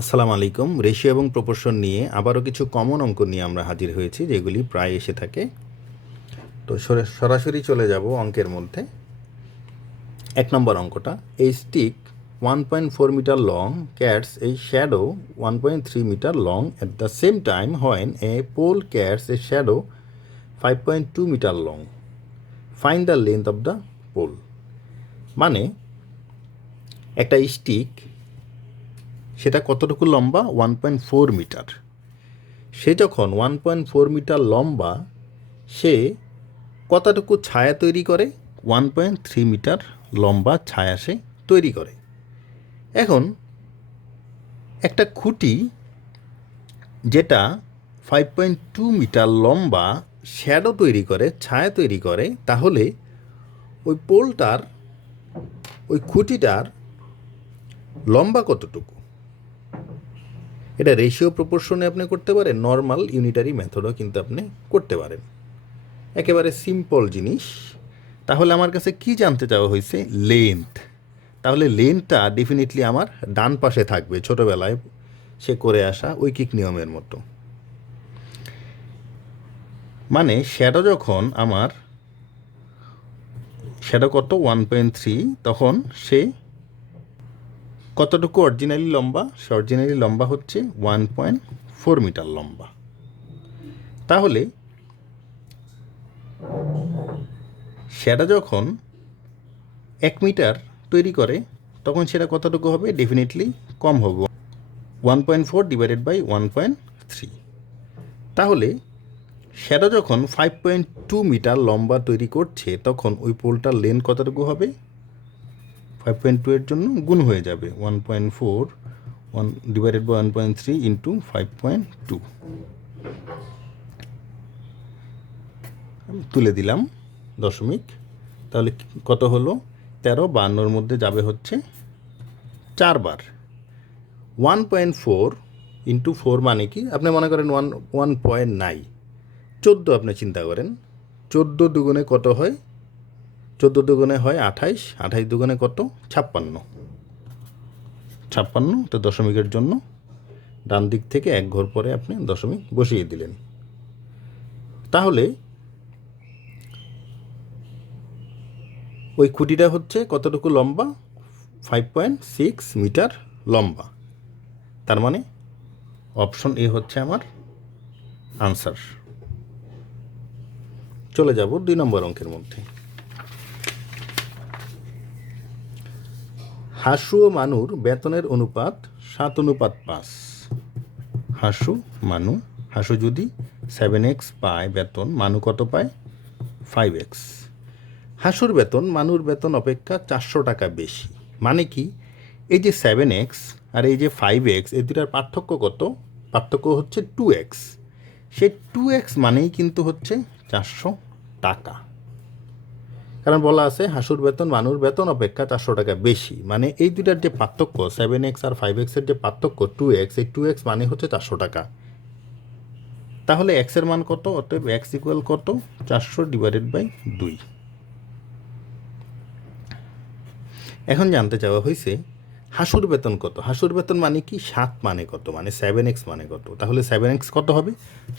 আসসালামু আলাইকুম। রেশিও এবং প্রপোর্শন নিয়ে আবারও কিছু কমন অঙ্ক নিয়ে আমরা হাজির হয়েছি, যেগুলি প্রায় এসে থাকে। তো সরাসরি চলে যাব অঙ্কের মধ্যে। 1 নম্বর অঙ্কটা, a stick 1.4 metre long casts a shadow 1.3 metre long at the same time when a pole casts a shadow 5.2 metre long. Find the length of the pole. মানে একটা স্টিক, সেটা কতটুকু লম্বা? 1.4 মিটার। সে যখন 1.4 মিটার লম্বা, সে কতটুকু ছায়া তৈরি করে? 1.3 মিটার লম্বা ছায়া সে তৈরি করে। এখন একটা খুঁটি যেটা 5.2 মিটার লম্বা শ্যাডো তৈরি করে, ছায়া তৈরি করে, তাহলে ওই পোলটার, ওই খুঁটিটার লম্বা কতটুকু? এটা রেশিও প্রপোর্শনে আপনি করতে পারেন, নর্মাল ইউনিটারি মেথডও কিন্তু আপনি করতে পারেন। একেবারে সিম্পল জিনিস। তাহলে আমার কাছে কি জানতে চাওয়া হয়েছে? লেন্থ। তাহলে লেন্থটা ডেফিনেটলি আমার ডান পাশে থাকবে, ছোটোবেলায় সে করে আসা ঐকিক নিয়মের মতো। মানে শ্যাডো যখন আমার, শ্যাডো কত? 1.3, তখন সে কতটুকু অরিজিনালি লম্বা? সে অরিজিনালি লম্বা হচ্ছে 1.4 মিটার লম্বা। তাহলে শ্যাডো যখন 1 মিটার তৈরি করে, তখন সেটা কতটুকু হবে? ডেফিনেটলি কম হবে, 1.4 ডিভাইডেড বাই 1.3। তাহলে শ্যাডো যখন 5.2 মিটার লম্বা তৈরি করছে, তখন ওই পোলটার লেন্থ কতটুকু হবে? 5.2 এর জন্য গুণ হয়ে যাবে 1.4 ডিভাইডেড বাই 1.3 ইন্টু 5.2। তুলে দিলাম দশমিক। তাহলে কত হলো? 13, 52 মধ্যে যাবে হচ্ছে 4 বার। 1.4 ইন্টু 4 মানে কি? আপনি মনে করেন 1.9, 14 আপনি চিন্তা করেন। 14 দুগুণে কত হয়? 14 দুগুণে হয় 28, 28 দুগুণে কত? 56। 56, তো দশমিকের জন্য ডান দিক থেকে এক ঘর পরে আপনি দশমিক বসিয়ে দিলেন। তাহলে ওই খুঁটিটা হচ্ছে কতটুকু লম্বা? 5.6 মিটার লম্বা। তার মানে অপশন এ হচ্ছে আমার আনসার। চলে যাব 2 নম্বর অঙ্কের মধ্যে। হাসু ও মানুর বেতনের অনুপাত 7:5। হাসু মানু, হাসু যদি 7x পায় বেতন, মানু কত পায়? 5x। হাসুর বেতন মানুর বেতন অপেক্ষা 400 টাকা বেশি। মানে কি? এই যে 7x আর এই যে 5x, এই দুটার পার্থক্য কত? পার্থক্য হচ্ছে 2x। সেই 2x মানেই কিন্তু হচ্ছে 400 টাকা। কারণ বলা আছে হাসুর বেতন মানুর বেতন অপেক্ষা 400 টাকা বেশি। মানে এই দুটার যে পার্থক্য, 7x আর 5xের যে পার্থক্য 2x, এই 2x মানে হচ্ছে 400 টাকা। তাহলে x এর মান কত? অতএব x ইকুয়াল কত? 400 ডিভাইডেড বাই 2। এখন জানতে চাওয়া হয়েছে হাসুর বেতন কত। হাসুর বেতন মানে কি? 7 মানে কত? মানে 7x মানে কত? তাহলে 7x কত হবে?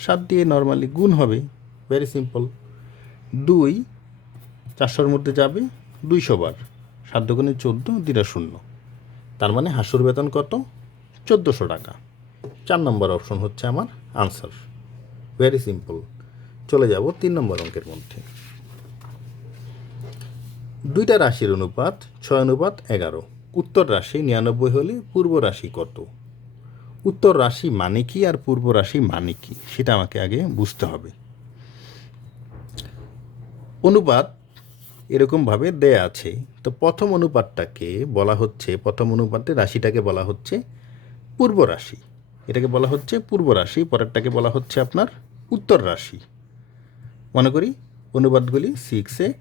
7 দিয়ে নর্মালি গুণ হবে, ভেরি সিম্পল। 2 400-র মধ্যে যাবে 200 বার, 7 দুগুণে 14, 2 0। তার মানে হাসুর বেতন কত? 1400 টাকা। 4 নম্বর অপশন হচ্ছে আমার আনসার, ভেরি সিম্পল। চলে যাব 3 নম্বর অঙ্কের মধ্যে। দুইটা রাশির অনুপাত 6:11। উত্তর রাশি 99 হলে পূর্ব রাশি কত? উত্তর রাশি মানে কি আর পূর্ব রাশি মানে কি, সেটা আমাকে আগে বুঝতে হবে। অনুপাত এরকমভাবে দেয়া আছে। তো প্রথম অনুপাতটাকে বলা হচ্ছে, প্রথম অনুপাতের রাশিটাকে বলা হচ্ছে পূর্ব রাশি, এটাকে বলা হচ্ছে পূর্ব রাশি। পরেরটাকে বলা হচ্ছে আপনার উত্তর রাশি। মনে করি অনুপাতগুলি 6x,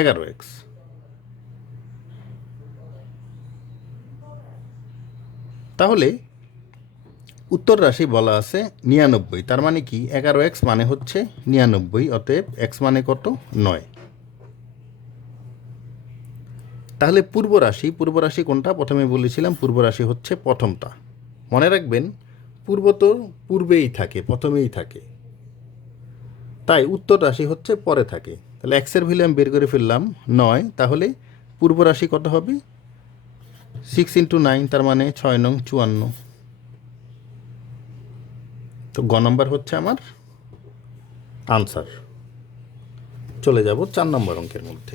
11x। তাহলে উত্তর রাশি বলা আছে 99, তার মানে কি 11x মানে হচ্ছে 99, অতএব x মানে কত? 9। তাহলে পূর্ব রাশি, পূর্ব রাশি কোনটা? প্রথমে বলেছিলাম পূর্ব রাশি হচ্ছে প্রথমটা, মনে রাখবেন পূর্ব তো পূর্বেই থাকে, প্রথমেই থাকে, তাই উত্তর রাশি হচ্ছে পরে থাকে। তাহলে এক্সের ভ্যালু আমি বের করে ফেললাম 9, তাহলে পূর্ব রাশি কত হবে? 6 × 9, তার মানে 6 নং 54। তো গ নম্বর হচ্ছে আমার আনসার। চলে যাব 4 নম্বর অঙ্কের মধ্যে।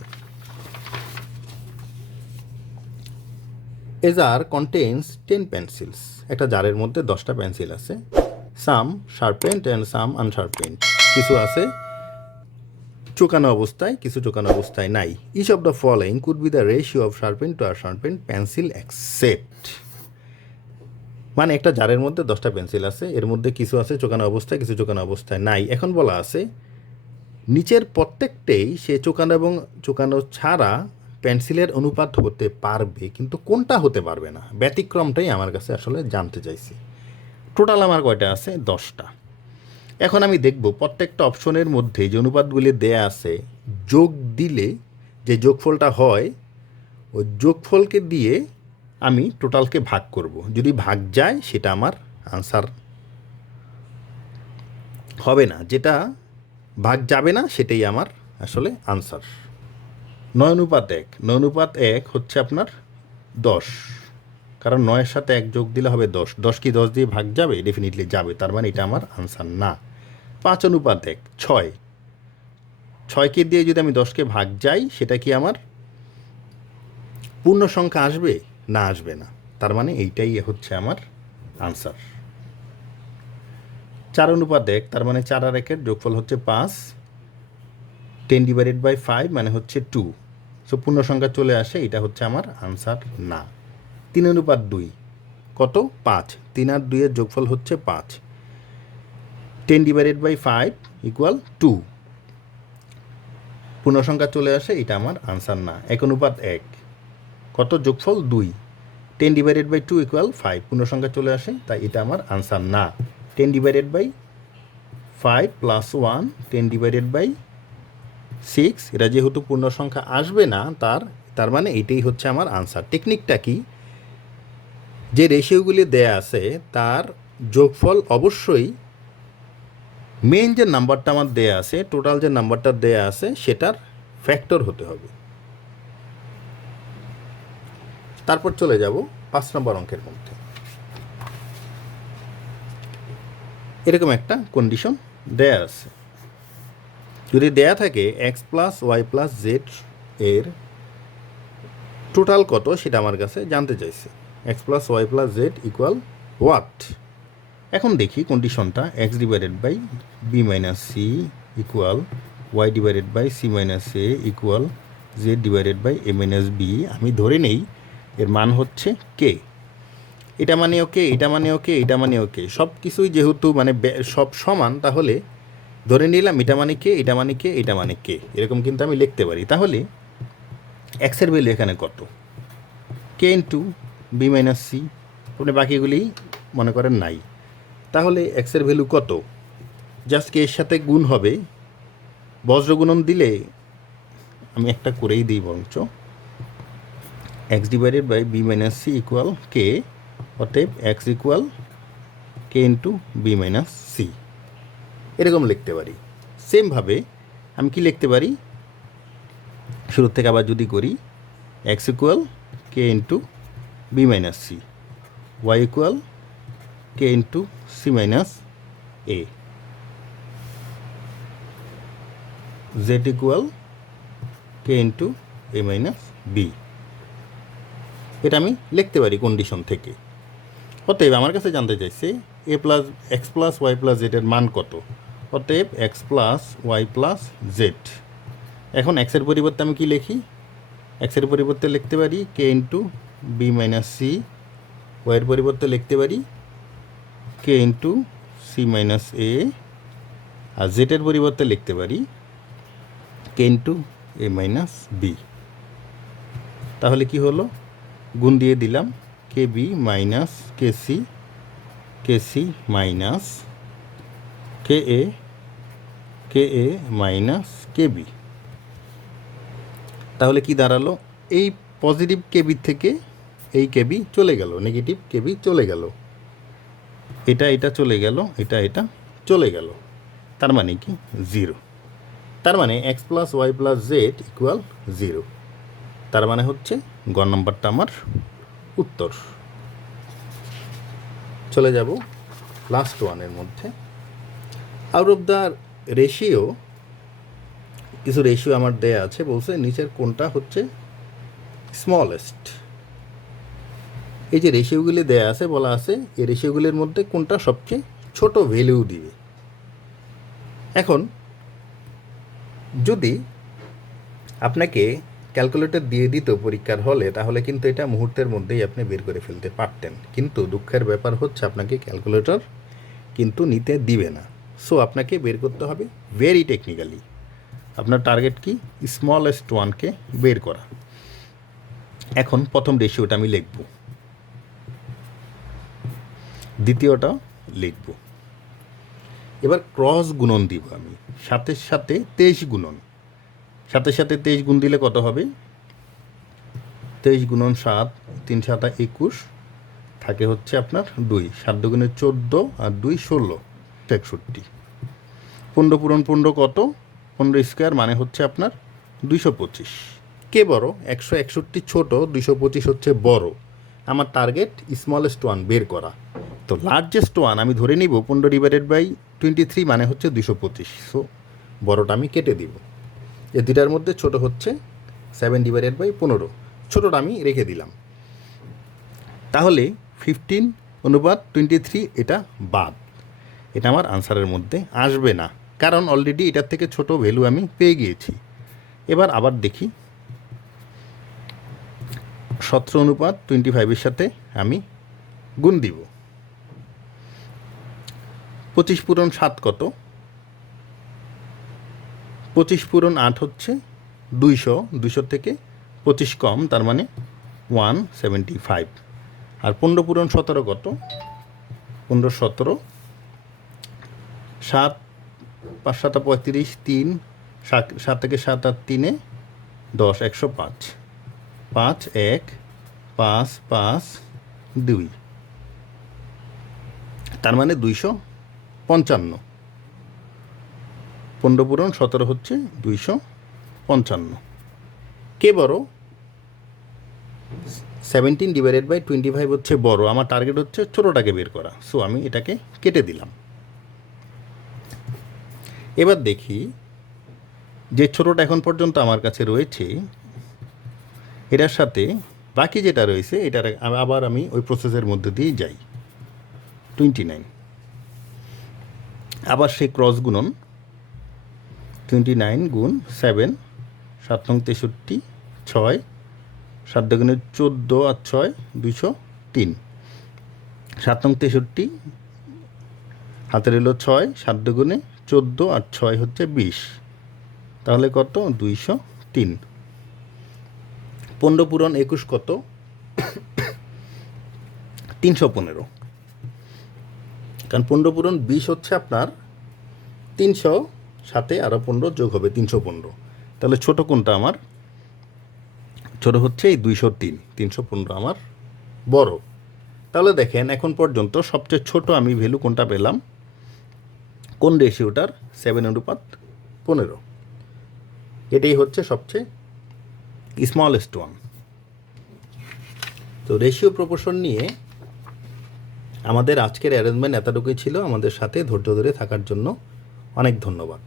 A jar contains 10 pencils. একটা জারের মধ্যে 10টা পেন্সিল আছে। Some sharpened and some unsharpened. কিছু আছে চোকানো অবস্থায়, কিছু চোকানো অবস্থায় নাই। Each of the following could be the ratio of sharpened to unsharpened pencil except. মানে একটা জারের মধ্যে 10টা পেন্সিল আছে, এর মধ্যে কিছু আছে চোকানো অবস্থায়, কিছু চোকানো অবস্থায় নাই। এখন বলা আছে নিচের প্রত্যেকটাই সে চোকানো এবং চোকানো ছাড়া পেন্সিলের অনুপাত হতে পারবে, কিন্তু কোনটা হতে পারবে না, ব্যতিক্রমটাই আমার কাছে আসলে জানতে চাইছি। টোটাল আমার কয়টা আছে? 10টা। এখন আমি দেখব প্রত্যেকটা অপশনের মধ্যে যে অনুপাতগুলি দেয়া আছে যোগ দিলে যে যোগফলটা হয়, ওই যোগফলকে দিয়ে আমি টোটালকে ভাগ করব। যদি ভাগ যায় সেটা আমার আনসার হবে না, যেটা ভাগ যাবে না সেটাই আমার আসলে আনসার। 9:1। 9:1 হচ্ছে আপনার 10, কারণ 9-এর সাথে 1 যোগ দিলে হবে 10। 10 কি 10 দিয়ে ভাগ যাবে? ডেফিনেটলি যাবে, তার মানে এটা আমার আনসার না। 5:1 6। 6কে দিয়ে যদি আমি 10কে ভাগ যাই সেটা কি আমার পূর্ণ সংখ্যা আসবে? না, আসবে না, তার মানে এইটাই হচ্ছে আমার আনসার। 4:1, তার মানে 4 আর 1-এর যোগফল হচ্ছে 5। 10/5 মানে হচ্ছে 2। সো পূর্ণ সংখ্যা চলে আসে, এটা হচ্ছে আমার আনসার না। 3:2 কত? 5। 3 আর 2-এর যোগফল হচ্ছে 5। 10/5 = 2। পূর্ণ সংখ্যা চলে আসে, এটা আমার আনসার না। 1:1 কত? যোগফল 2। 10/2 = 5। পূর্ণ সংখ্যা চলে আসে, তাই এটা আমার আনসার না। 10/5 + 1 10/6, এটা যেহেতু পূর্ণ সংখ্যা আসবে না, তার মানে এটাই হচ্ছে আমার আনসার। টেকনিকটা কি? যে রেশিওগুলি দেয়া আছে তার যোগফল অবশ্যই মেইন যে নাম্বারটা আমার দেয়া আছে, টোটাল যে নাম্বারটা দেয়া আছে সেটার ফ্যাক্টর হতে হবে। তারপর চলে যাব 5 নম্বর অঙ্কের মধ্যে। এরকম একটা কন্ডিশন দেয়া আছে। যদি দেয়া থাকে x + y + z এর টোটাল কত সেটা আমার কাছে জানতে চাইছে। x + y + z = what? এখন দেখি কন্ডিশনটা। x/b - c = y/c - a z/a - b। আমি ধরে নেই এর মান হচ্ছে k। এটা মানে ওকে, এটা মানে ওকে, এটা মানে ওকে, সব কিছুই যেহেতু মানে সব সমান, তাহলে ধরে নিলাম এটা মানে কে, এটা মানে কে, এটা মানে কে, এরকম কিন্তু আমি লিখতে পারি। তাহলে এক্সের ভ্যালু এখানে কত? k × b - c। আপনি বাকিগুলি মনে করেন নাই, তাহলে এক্সের ভ্যালু কত? জাস্ট কে এর সাথে গুণ হবে, বজ্র গুণন দিলে আমি একটা করেই দিই বরঞ্চ। x/b - c = k, অতএব x = k × b - c, এরকম লিখতে পারি। সেমভাবে আমি কি লিখতে পারি? শুরু থেকে আবার যদি করি, x = k × b - c, y = k × c - a, z = k × a - b। এটা আমি লিখতে পারি কন্ডিশন থেকে। অতএব আমার কাছে জানতে চাইছে x + y + z এর মান কত। অতএব x + y + z। এখন এক্সের পরিবর্তে আমি কি লিখি? এক্সের পরিবর্তে লিখতে পারি k × b - c, ওয়াইয়ের পরিবর্তে লিখতে পারি k × c - a, আর জেটের পরিবর্তে লিখতে পারি k × a - b। তাহলে কি হলো? গুণ দিয়ে দিলাম kb - kc, kc - ka, ka - kb। তাহলে কি দাঁড়ালো? এই পজিটিভ কেবি থেকে এই কেবি চলে গেল, নেগেটিভ কেবি চলে গেল। এটা চলে গেল, এটা চলে গেল, তার মানে কি 0। তার মানে x plus y plus z equal 0। তার মানে হচ্ছে গ নম্বরটা আমার উত্তর। চলে যাব লাস্ট ওয়ানের মধ্যে। আউট অফ দ্য রেশিও, কিছু রেশিও আমার দেয়া আছে, বলছে নিচের কোনটা হচ্ছে স্মলেস্ট। এই যে রেশিওগুলি দেয়া আছে, বলা আছে এই রেশিওগুলির মধ্যে কোনটা সবচেয়ে ছোট ভ্যালু দিবে। এখন যদি আপনাকে ক্যালকুলেটর দিয়ে দিত পরীক্ষার হলে, তাহলে কিন্তু এটা মুহূর্তের মধ্যেই আপনি বের করে ফেলতে পারতেন। কিন্তু দুঃখের ব্যাপার হচ্ছে আপনাকে ক্যালকুলেটর কিন্তু নিতে দিবে না। সো আপনাকে বের করতে হবে ভেরি টেকনিক্যালি। আপনার টার্গেট কি? স্মলেস্ট ওয়ানকে বের করা। এখন প্রথম রেশিওটা আমি লিখব, দ্বিতীয়টা লিখব। এবার ক্রস গুণন দিব আমি, সাথে সাথে 23 গুণন, সাথে সাথে 23 গুণ দিলে কত হবে? 23 গুণন 7, 3 7 21, থাকে হচ্ছে আপনার 2, 7 দুগুণে 14 আর 2 16, 61। 15 পূরণ 15 কত? 15 স্কোয়ার মানে হচ্ছে আপনার 225। কে বড়? 161 ছোট, 225 হচ্ছে বড়। আমার টার্গেট স্মলেস্ট ওয়ান বের করা। তো লার্জেস্ট ওয়ান আমি ধরে নিব 15/23 মানে হচ্ছে 225। সো বড়টা আমি কেটে দিব। এই দুটার মধ্যে ছোট হচ্ছে 7/15, ছোটটা আমি রেখে দিলাম। তাহলে 15/23 এটা বাদ, এটা আমার আনসারের মধ্যে আসবে না, কারণ অলরেডি এটার থেকে ছোট ভ্যালু আমি পেয়ে গিয়েছি। এবার আবার দেখি, 17/25 সাথে আমি গুণ দিব। 25 পূরণ 7 কত? 25 পূরণ 8 হচ্ছে 200, 200 থেকে 25 কম, তার মানে 175। আর 15 পূরণ 17 কত? 15 17, 7 5 7 35, 3 7 থেকে 7 আর 3 10, 105, 5 1 5 5 2, তার মানে 255। 15 পূরণ 17 হচ্ছে 255। কে বড়? 17/25 হচ্ছে বড়। আমার টার্গেট হচ্ছে ছোটোটাকে বের করা। সো আমি এটাকে কেটে দিলাম। এবার দেখি যে ছোটোটা এখন পর্যন্ত আমার কাছে রয়েছে, এটার সাথে বাকি যেটা রয়েছে এটার আবার আমি ওই প্রসেসের মধ্যে দিয়ে যাই। 29, আবার সেই ক্রস গুণন, 29 গুণ 7, 7 নং 63, 6, 7 দুগুণে 14 আর 6 203, 7 নং 63 হাতের এলো 6, 7 দুগুণে 14 আর 6 হচ্ছে 20, তাহলে কত? 203। 15 পূরণ 21 কত? 315। কারণ 15 পূরণ 20 হচ্ছে আপনার 300, সাথে আরও 15 যোগ হবে 315। তাহলে ছোট কোনটা আমার? ছোট হচ্ছে এই 203, 315 আমার বড়। তাহলে দেখেন এখন পর্যন্ত সবচেয়ে ছোট আমি ভ্যালু কোনটা পেলাম? কোন রেশিওটার? 7:15। এটাই হচ্ছে সবচেয়ে স্মলেস্ট ওয়ান। তো রেশিও প্রপোর্শন নিয়ে আমাদের আজকের অ্যারেঞ্জমেন্ট এতটুকুই ছিল। আমাদের সাথে ধৈর্য ধরে থাকার জন্য অনেক ধন্যবাদ।